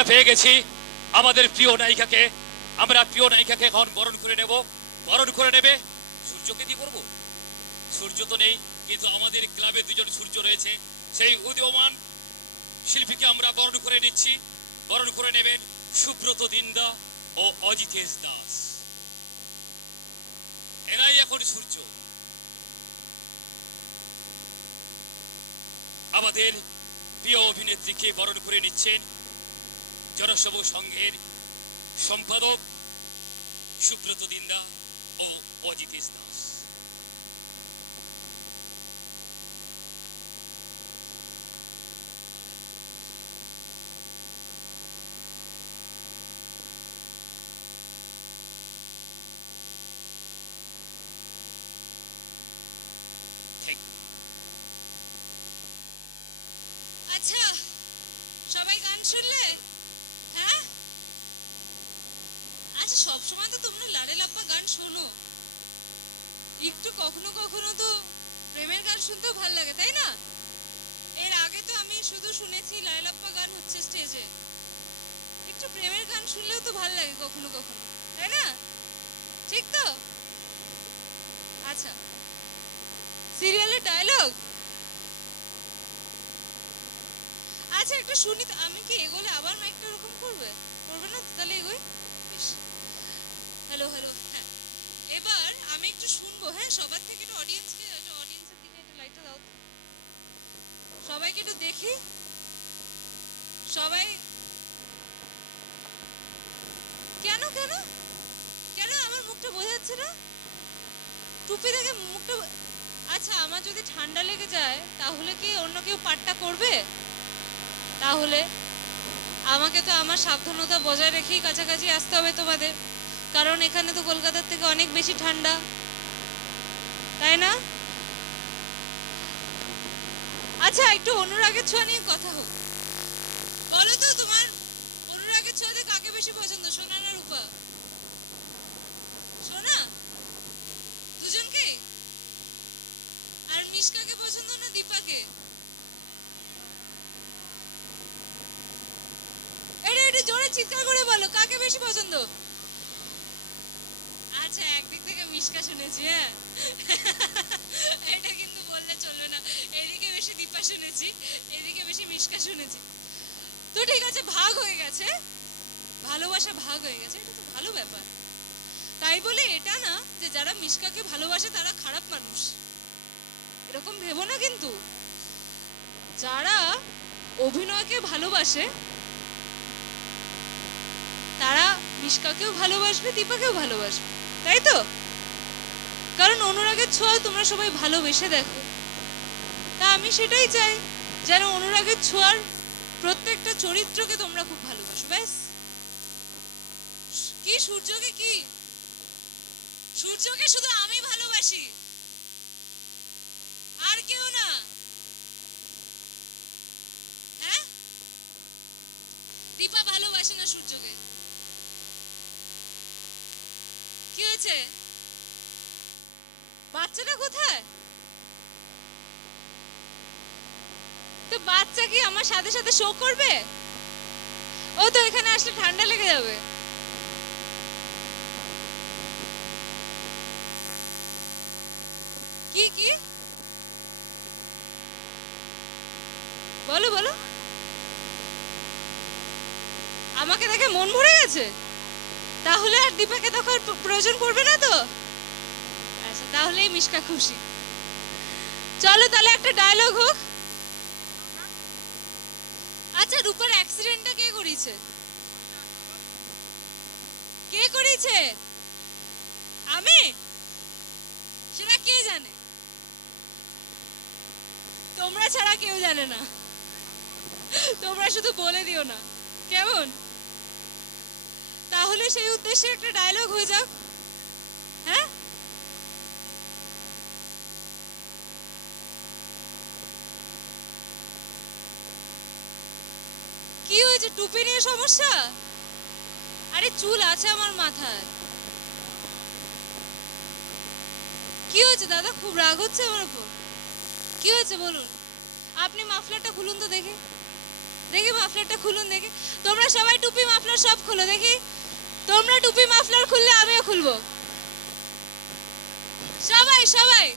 আমরা পেয়ে গেছি আমাদের প্রিয় নায়িকাকে। আমরা প্রিয় নায়িকাকে এখন বরণ করে নেব। বরণ করে নেবে সূর্যকে দিয়ে করব? সূর্য তো নেই, কিন্তু আমাদের ক্লাবে দুজন সূর্য রয়েছে। সেই উদীয়মান শিল্পীকে আমরা বরণ করে নিচ্ছি। বরণ করে নেবেন সুব্রত দিন্দা ও অজিতেশ দাস। এরাই এখন সূর্য। আমাদের প্রিয় অভিনেত্রীকে বরণ করে নিচ্ছেন জনসেবক সংঘের সম্পাদক সুব্রত দিন্দা ও অজিতেশ দাস Take আচ্ছা সবাই গান শুনলে হ্যাঁ আচ্ছা সব সময় তো তোমরা লাড়ে লাপ্পা গান শোনো একটু কখনো কখনো তো প্রেমের গান শুনতেও ভালো লাগে, তাই না? এর আগে তো আমি শুধু শুনেছি লাইলাপ্পা গান হচ্ছে স্টেজে। একটু প্রেমের গান শুনলেও তো ভালো লাগে কখনো কখনো, তাই না? ঠিক তো? আচ্ছা। সিরিয়ালের ডায়লগ আচ্ছা একটু শুনি তো, আমি কি এগোলে আবার মাইকটা ওরকম করবে? করবে না তাহলে এগোই? বেশ। হ্যালো হ্যালো হ্যাঁ এবার আমি একটু শুনব হ্যাঁ সবার থেকে একটু অডিয়েন্সকে একটু অডিয়েন্সের দিকে একটু লাইটটা দাও তো। সবাইকে একটু দেখি। সবাই কেন কেন? কেন আমার মুখটা বোঝা যাচ্ছে না? টুপি দেখে মুখটা আচ্ছা আমার যদি ঠান্ডা লেগে যায়, তাহলে কি অন্য কেউ পাটটা করবে? তাহলে আমাকে তো আমার সাবধানতা বজায় রেখেই কাছাকাছি আসতে হবে তোমাদের। কারণ এখানে তো কলকাতার থেকে অনেক বেশি ঠান্ডা। তাই না? আচ্ছা একটু অনুরাগের ছোঁয়া নিয়ে কথা হোক। বলো তো, তোমার অনুরাগের ছোঁয়াতে কাকে বেশি পছন্দ, সোনা না রূপা? সোনা? দুজনকে? আর মিশকাকে পছন্দ না দীপাকে? এটা একটু জোরে চিৎকার করে বলো, কাকে বেশি পছন্দ? মিশকা শুনেছি হ্যাঁ? এটা কিন্তু বললে চলবে না। এদিকে বেশি দীপা শুনেছি, এদিকে বেশি মিশকা শুনেছি। তো ঠিক আছে, ভাগ হয়ে গেছে। ভালোবাসা ভাগ হয়ে গেছে, এটা তো ভালো ব্যাপার। তাই বলে এটা না যে যারা মিশকাকে ভালোবাসে তারা খারাপ মানুষ। এরকম ভেবো না কিন্তু। যারা অভিনয়কে ভালোবাসে, তারা মিশকাকেও ভালোবাসবে, দীপাকেও ভালোবাসবে। তাই তো? কারণ অনুরাগের ছোঁয়া তোমরা সবাই ভালোবেসে দেখো। তা আমি সেটাই চাই যেন অনুরাগের ছোঁয়ার প্রত্যেকটা চরিত্রকে তোমরা খুব ভালোবাসো, ব্যাস। কি সূর্যকে কি? সূর্যকে শুধু আমি ভালোবাসি আর কেউ না হ্যাঁ দীপা ভালোবাসে না সূর্যকে কি হয়েছে বাচ্চাটা কোথায় তো বাচ্চা কি আমার সাথে সাথে শো করবে? ও তো এখানে আসলে ঠান্ডা লেগে যাবে। কি কি? বলো বলো। আমাকে দেখে মন ভরে গেছে? তাহলে আর দীপাকে প- প্রয়োজন পড়বে না তো? আচ্ছা তাহলেই মিশকা খুশি। চলো তাহলে একটা ডায়লগ হোক। আচ্ছা রূপার অ্যাক্সিডেন্টটা কে করিয়েছে কে করিয়েছে আমি সেটা কে জানে? তোমরা ছাড়া কেউ জানে না। তোমরা শুধু বলে দিও না। কেমন? তাহলে সেই উদ্দেশ্যে একটা ডায়লগ হয়ে যাক। হ্যাঁ? কি হয়েছে, টুপি নিয়ে সমস্যা? আরে চুল আছে আমার মাথায়। কি হয়েছে দাদা? খুব রাগ হচ্ছে আমার উপর। কি হয়েছে বলুন? আপনি মাফলারটা খুলুন তো দেখি। দেখি মাফলারটা খুলুন দেখি। তোমরা সবাই টুপি, মাফলার সব খুলো দেখি। তোমরা টুপি, মাফলার খুললে আমিও খুলবো। সবাই সবাই!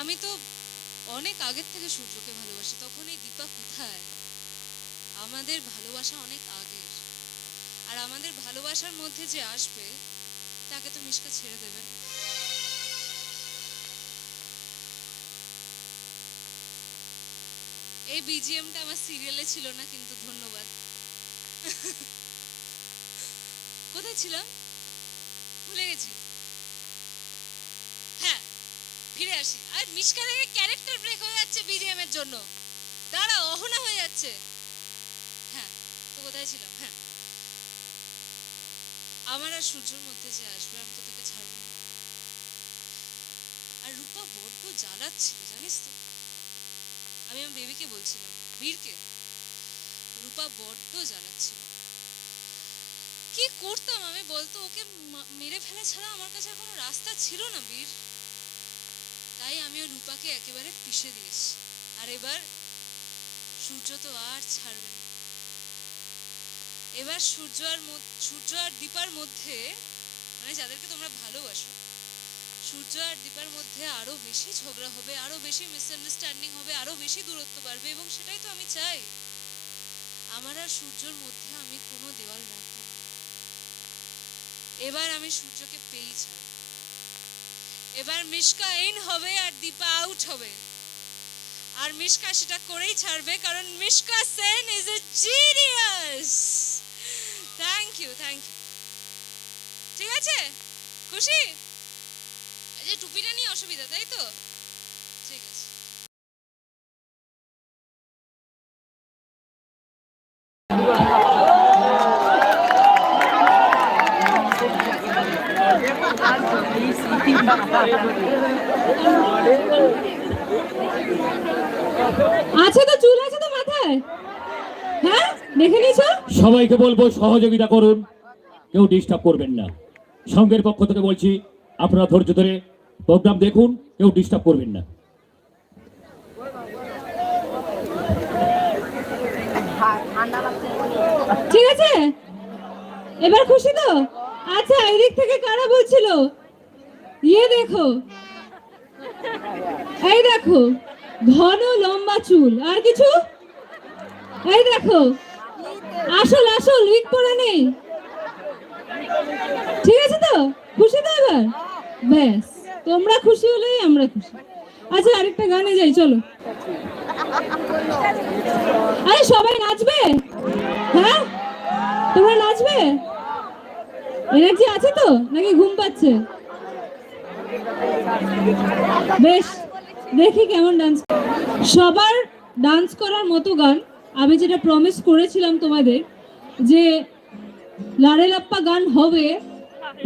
আমি তো অনেক আগের থেকে সূর্যকে ভালোবাসি, তখন এই দীপা কোথায়? আমাদের ভালোবাসা অনেক আগের। আর আমাদের ভালোবাসার মধ্যে যে আসবে, তাকে তো মিশকা ছেড়ে দেবেন। এই বিজিএমটা আমার সিরিয়ালে ছিল না, কিন্তু ধন্যবাদ। কোথায় ছিলাম? ভুলে গেছি হ্যাঁ ফিরে আসি। আর মিশকা থেকে ক্যারেক্টার ব্রেক হয়ে যাচ্ছে বিজিএম এর জন্য। দাঁড়া, অহনা হয়ে যাচ্ছে। হ্যাঁ তো কোথায় ছিলাম? হ্যাঁ। আমার আর সূর্যর মধ্যে যে আসবে, আমি তো তাকে ছাড়বো না। আর রূপা বড্ড জ্বালাচ্ছিল, জানিস তো। আমি আমার বেবিকে বলছিলাম, বীরকে। রূপা বড্ড জ্বালাচ্ছিল। কি করতাম আমি বলতো? ওকে মেরে ফেলা ছাড়া আমার কাছে কোনো রাস্তা ছিল না, বীর। তাই আমি ওই রূপাকে একেবারে পিষে দিয়েছি। আর এবার সূর্য তো আর ছাড়বে না। এবার সূর্য আর সূর্য আর দীপার মধ্যে মানে যাদেরকে তোমরা ভালোবাসো, সূর্য আর দীপার মধ্যে আরও বেশি ঝগড়া হবে, আরও বেশি মিসআন্ডারস্ট্যান্ডিং হবে, আরও বেশি দূরত্ব বাড়বে এবং সেটাই তো আমি চাই। আমার আর সূর্যর মধ্যে আমি কোনো দেওয়াল রাখব না। এবার আমি সূর্যকে পেয়েই ছাড়ব। এবার মিশকা ইন হবে আর দীপা আউট হবে। আর মিশকা সেটা করেই ছাড়বে, কারণ Mishka Sen is a genius thank you thank you ঠিক আছে? খুশি? এই যে টুপিটা নিয়ে অসুবিধা, তাই তো ঠিক আছে আছে তো চুল আছে তো মাথায়? হ্যাঁ? দেখে নিছো সবাইকে বলব সহযোগিতা করুন। কেউ ডিস্টার্ব করবেন না। সংঘের পক্ষ থেকে বলছি আপনারা ধৈর্য ধরে প্রোগ্রাম দেখুন কেউ ডিস্টার্ব করবেন না। ঠিক আছে? এবার খুশি তো? আচ্ছা এদিক থেকে কারা বলছিল? ইয়ে দেখো। এই দেখো। ঘন লম্বা চুল। আর কিছু? এই দেখো। আসল আসল উইক পরা নেই। ঠিক আছে তো? খুশি তো এবার? ব্যাস, তোমরা খুশি হলেই আমরা খুশি। আচ্ছা আরেকটা গানে যাই, চলো। আরে, সবাই নাচবে? হ্যাঁ? তোমরা নাচবে? এনার্জি আছে তো? নাকি ঘুম পাচ্ছে? বেশ। দেখি কেমন ডান্স সবার ডান্স করার মতো গান, আমি যেটা প্রমিস করেছিলাম তোমাদের, যে লারে লাপ্পা গান হবে,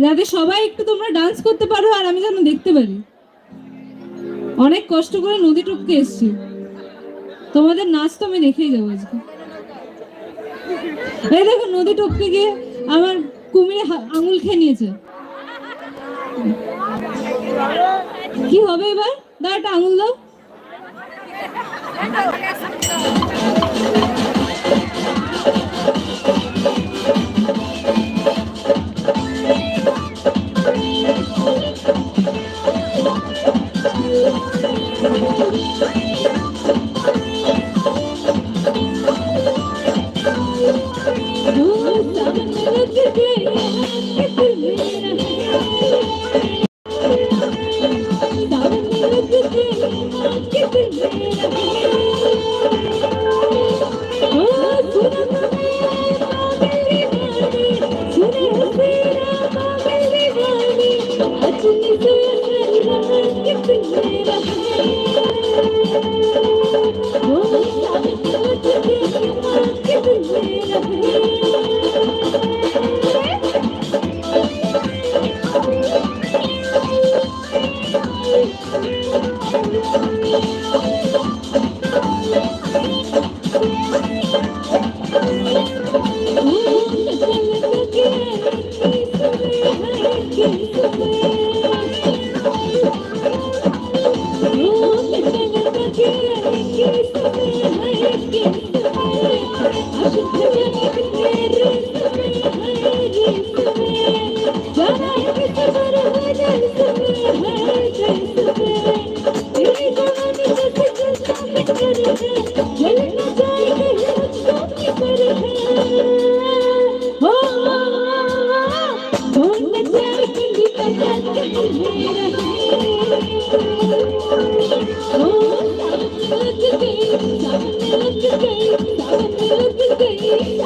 যাতে সবাই একটু তোমরা ডান্স করতে পারো আর আমি যেন দেখতে পারি। অনেক কষ্ট করে নদী টপকে এসছি। তোমাদের নাচ তো আমি দেখেই যাব আজকে। এই দেখো নদী টপকে গিয়ে আমার কুমিরে আঙুল খেয়ে নিয়েছে। কি হবে এবার? দাও একটা আঙুল দাও Thank you.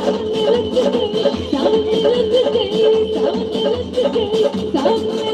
Thank you.